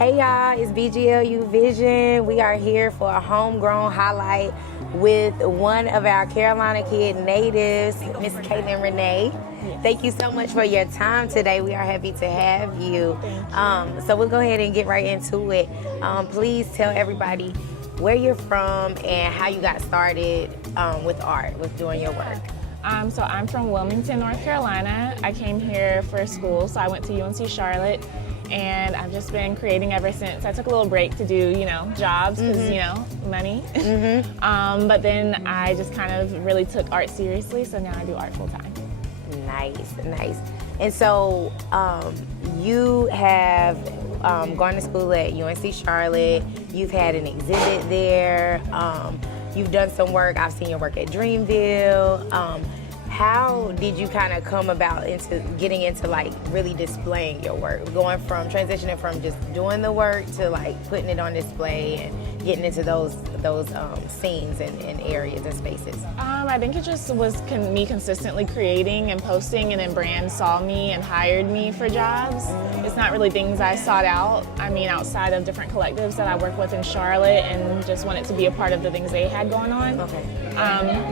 Hey y'all, it's B.G.L.U Vision. We are here for a homegrown highlight with one of our Carolina Kid natives, Miss Kalin Renee. Yes. Thank you so much for your time today. We are happy to have you. So we'll go ahead and get right into it. Please tell everybody where you're from and how you got started with art, with doing your work. So I'm from Wilmington, North Carolina. I came here for school, so I went to UNC Charlotte, and I've just been creating ever since. I took a little break to do, jobs because, money. But then I just kind of really took art seriously, so now I do art full time. Nice, nice. And so you have gone to school at UNC Charlotte. You've had an exhibit there. You've done some work. I've seen your work at Dreamville. How did you kind of come about into getting into like really displaying your work, transitioning from just doing the work to like putting it on display and getting into those scenes and areas and spaces? I think it just was me consistently creating and posting, and then brands saw me and hired me for jobs. It's not really things I sought out. I mean, outside of different collectives that I work with in Charlotte, and just wanted to be a part of the things they had going on. Okay.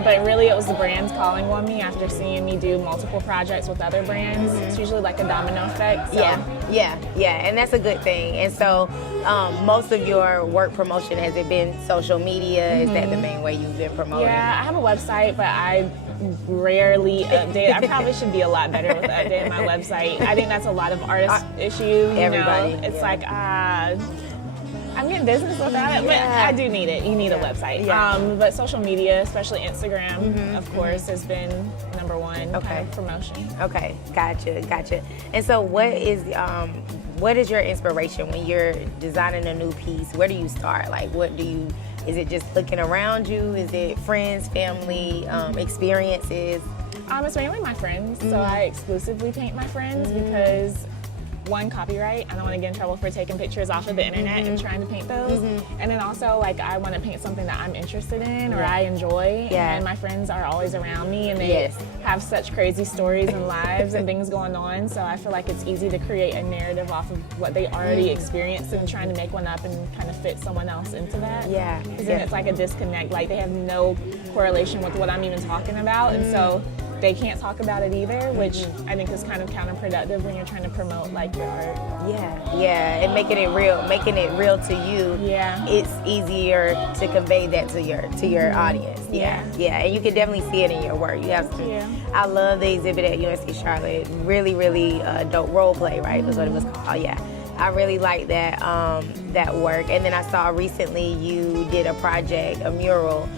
But really it was the brands calling on me after seeing me do multiple projects with other brands. It's usually like a domino effect. So. Yeah, and that's a good thing. And so most of your work promotion, has it been social media? Is that the main way you've been promoting? Yeah, I have a website, but I rarely update. I probably should be a lot better with updating my website. I think that's a lot of artist issue. Everybody. It's like, I'm getting business without it, but I do need it. You need a website. But social media, especially Instagram, of course, has been number one kind of promotion. Okay, gotcha. And so what is your inspiration when you're designing a new piece? Where do you start? Like, is it just looking around you? Is it friends, family, experiences? It's mainly my friends. So I exclusively paint my friends because, one, copyright. I don't want to get in trouble for taking pictures off of the internet and trying to paint those. And then also, like, I want to paint something that I'm interested in or I enjoy. And my friends are always around me, and they have such crazy stories and lives and things going on. So I feel like it's easy to create a narrative off of what they already experienced and trying to make one up and kind of fit someone else into that. Because then it's like a disconnect. Like, they have no correlation with what I'm even talking about. And so they can't talk about it either, which I think is kind of counterproductive when you're trying to promote like your art. And making it real to you. It's easier to convey that to your audience. And you can definitely see it in your work. You have some. I love the exhibit at UNC Charlotte. Really, really dope role play, right? Was what it was called. I really like that work. And then I saw recently you did a project, a mural,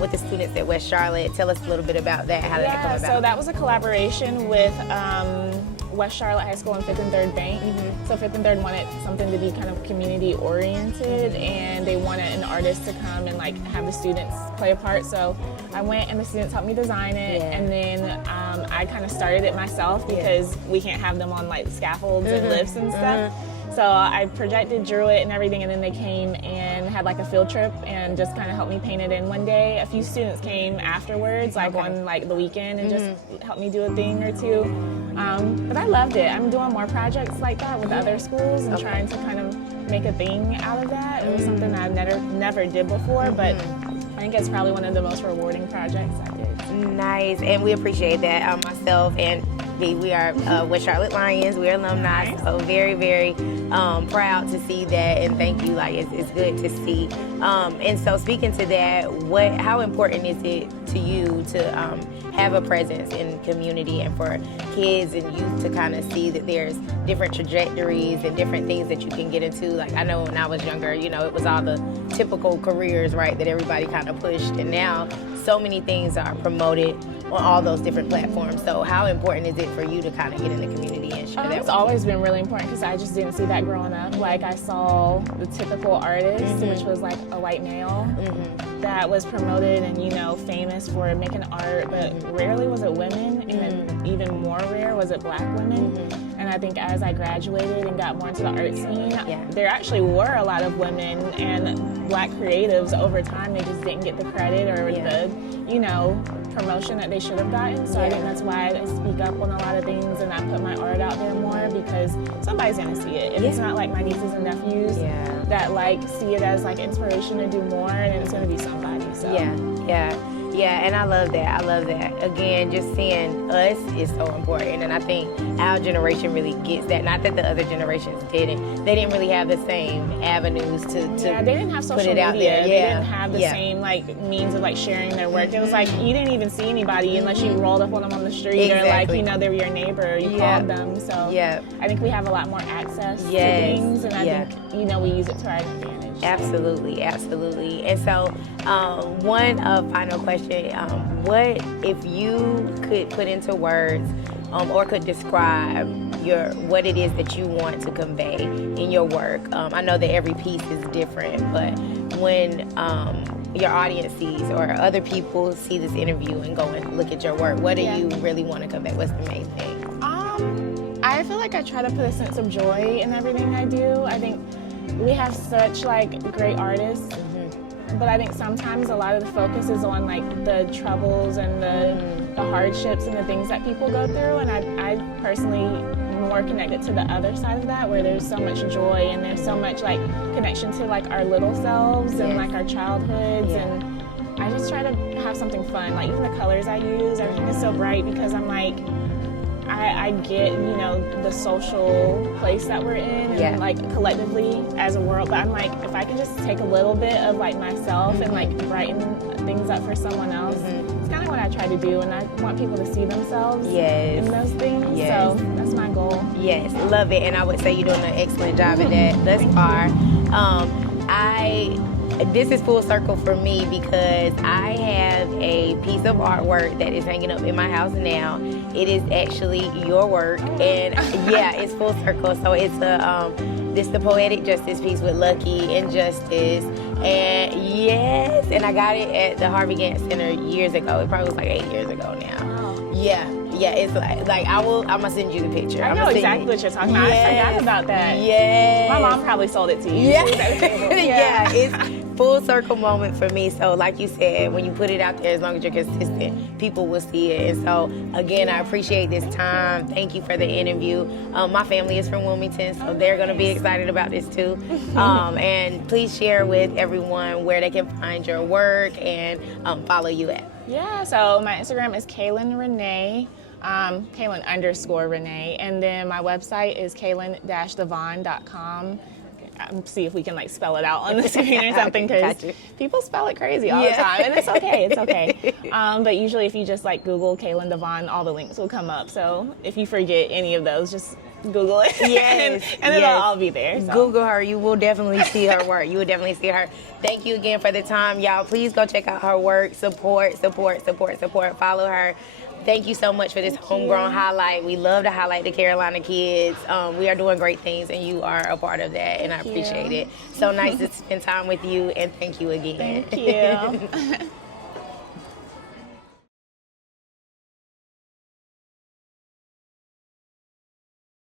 with the students at West Charlotte. Tell us a little bit about that. How did that come about? So that was a collaboration with West Charlotte High School and 5th and 3rd Bank. So 5th and 3rd wanted something to be kind of community oriented, and they wanted an artist to come and like have the students play a part. So I went and the students helped me design it, and then I kind of started it myself because we can't have them on like scaffolds and lifts and stuff. So I projected, drew it and everything, and then they came and had like a field trip and just kind of helped me paint it in one day. A few students came afterwards, like on like the weekend, and just helped me do a thing or two. But I loved it. I'm doing more projects like that with other schools and trying to kind of make a thing out of that. It was something that I never did before, but I think it's probably one of the most rewarding projects I did. Nice, and we appreciate that. Myself and we are West Charlotte Lions. We're alumni, so very, very proud to see that, and thank you. Like, it's good to see. And so, speaking to that, how important is it to you to have a presence in community and for kids and youth to kind of see that there's different trajectories and different things that you can get into? Like, I know when I was younger, it was all the typical careers, right, that everybody kind of pushed, and now so many things are promoted on all those different platforms. So how important is it for you to kind of get in the community and share that? It's always been really important because I just didn't see that growing up. Like, I saw the typical artist, which was like a white male that was promoted and famous for making art, but rarely was it women, and then even more rare was it black women. And I think as I graduated and got more into the art scene, there actually were a lot of women and black creatives over time. They just didn't get the credit or the promotion that they should have gotten. So I think that's why I speak up on a lot of things and I put my art out there more, because somebody's gonna see it. If it's not like my nieces and nephews that like see it as like inspiration to do more, then it's gonna be somebody. So Yeah, and I love that. I love that. Again, just seeing us is so important, and I think our generation really gets that. Not that the other generations didn't. They didn't really have the same avenues to they didn't have social put it out media. there. They didn't have the same like means of like sharing their work. It was like you didn't even see anybody unless you rolled up on them on the street or like they were your neighbor or you called them. So I think we have a lot more access to things, and I think we use it to our advantage. Absolutely. And so, one final question: what if you could put into words, or could describe what it is that you want to convey in your work? I know that every piece is different, but when your audience sees or other people see this interview and go and look at your work, what do you really want to convey? What's the main thing? I feel like I try to put a sense of joy in everything I do. I think we have such like great artists, but I think sometimes a lot of the focus is on like the troubles and the hardships and the things that people go through, and I personally more connected to the other side of that, where there's so much joy and there's so much like connection to like our little selves and like our childhoods, and I just try to have something fun. Like even the colors I use, everything is so bright because I'm like, I get, the social place that we're in and like collectively as a world, but I'm like, if I can just take a little bit of like myself and like brighten things up for someone else, it's kind of what I try to do, and I want people to see themselves in those things, so that's my goal. Yes, love it, and I would say you're doing an excellent job at that thus far. This is full circle for me because I have a piece of artwork that is hanging up in my house now. It is actually your work, and it's full circle. So it's the poetic justice piece with Lucky and Justice, and and I got it at the Harvey Gantt Center years ago. It probably was like 8 years ago now. Yeah, it's like I'm gonna send you the picture. I know exactly what you're talking about. I forgot about that. My mom probably sold it to you. It's full circle moment for me. So like you said, when you put it out there, as long as you're consistent, people will see it. And so again, I appreciate this time. Thank you for the interview. My family is from Wilmington, so they're gonna be excited about this too. And please share with everyone where they can find your work and follow you at. Yeah, so my Instagram is Kalin Renee, Kalin_Renee, and then my website is kalin-devon.com. See if we can like spell it out on the screen or something, because people spell it crazy all the time, and it's okay. But usually if you just like Google Kalin Devon, all the links will come up. So if you forget any of those, just Google it, and it'll all be there. So. Google her. You will definitely see her work. You will definitely see her. Thank you again for the time, y'all. Please go check out her work. Support. Follow her. Thank you so much for this homegrown highlight. We love to highlight the Carolina kids. We are doing great things, and you are a part of that, and I appreciate it. So nice to spend time with you, and thank you again. Thank you.